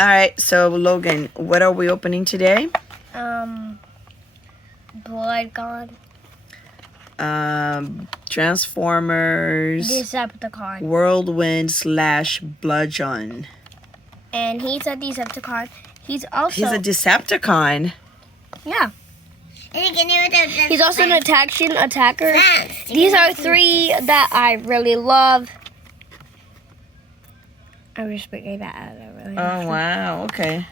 All right, so Logan, what are we opening today? Bludgeon. Transformers. Deceptacon. Whirlwind / Bludgeon. And he's a Deceptacon. He's also... He's a Deceptacon. Yeah. He's also an attacker. These are 3 that I really love. I was just picking that out. Oh, wow. Okay.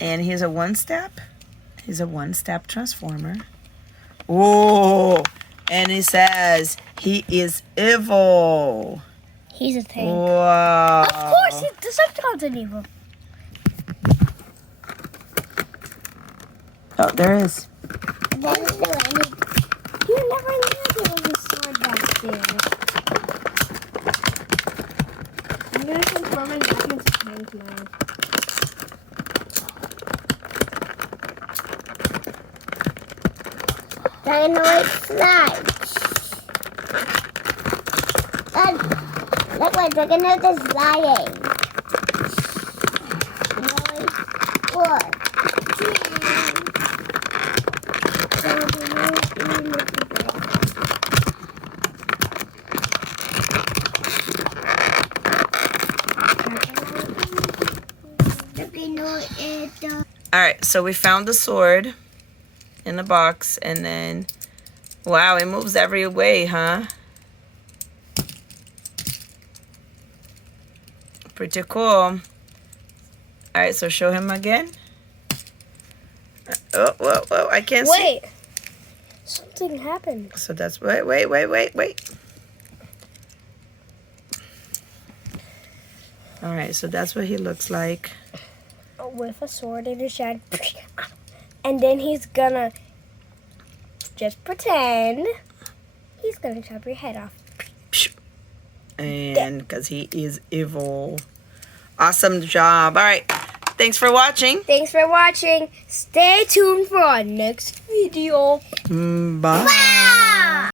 And he's a one-step? He's a one-step transformer. Oh, and he says he is evil. He's a tank. Wow. Of course, Decepticon's an evil. Oh, there is. You never knew there was a sword back there. I'm going to transform him back into tank now. Dynamite slide. Look what they're gonna do sliding. One, All right, so we found the sword in the box, and then, wow, it moves every way, huh? Pretty cool. All right, so show him again. Oh, whoa, whoa, I can't see. Wait. Something happened. So that's, wait. All right, so that's what he looks like. With a sword in his hand. And then he's gonna just pretend he's gonna chop your head off. And because he is evil. Awesome job. All right. Thanks for watching. Thanks for watching. Stay tuned for our next video. Bye.